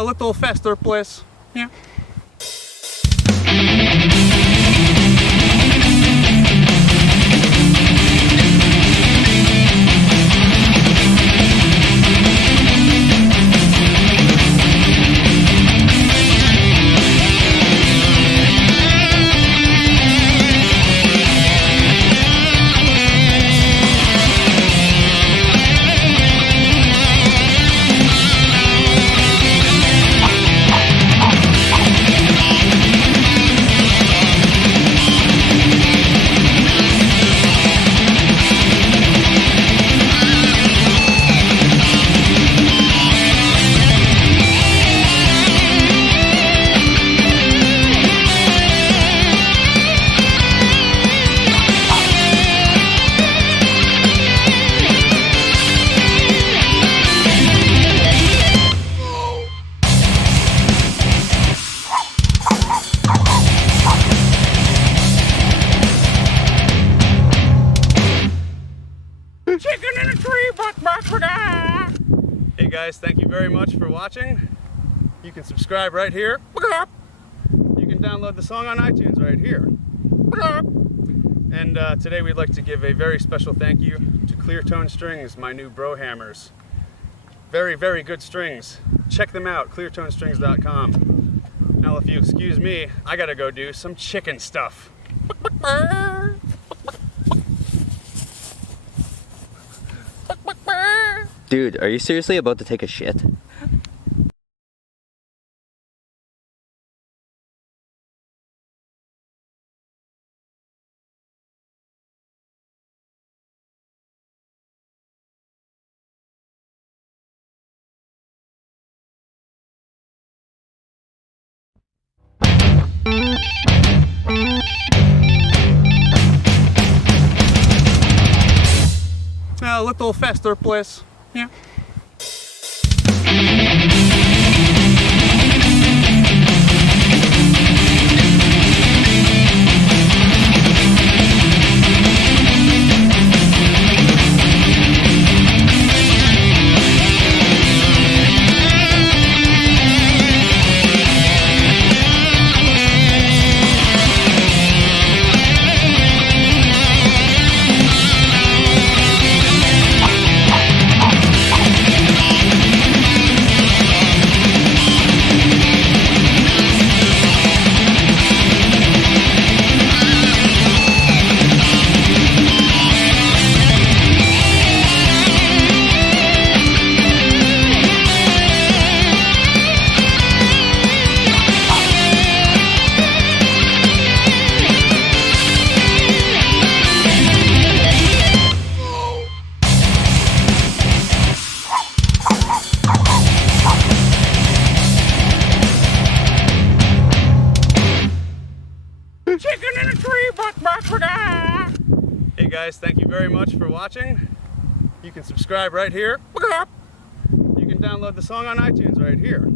A little faster, please. Yeah. Chicken in a tree, Hey guys, thank you very much for watching. You can subscribe right here. You can download the song on iTunes right here. And today we'd like to give a very special thank you to Clear Tone Strings, my new bro hammers. Very, very good strings. Check them out, cleartonestrings.com. Now if you excuse me, I gotta go do some chicken stuff. Dude, are you seriously about to take a shit? A little faster, please. Yeah. Chicken in a tree, Hey guys, thank you very much for watching. You can subscribe right here. You can download the song on iTunes right here.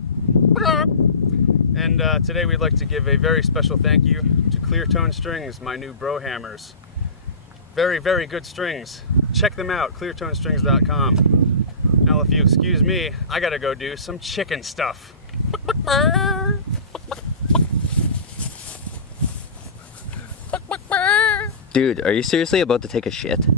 And today we'd like to give a very special thank you to Clear Tone Strings, my new bro hammers. Very, very good strings. Check them out, cleartonestrings.com. Now if you excuse me, I gotta go do some chicken stuff. Dude, are you seriously about to take a shit?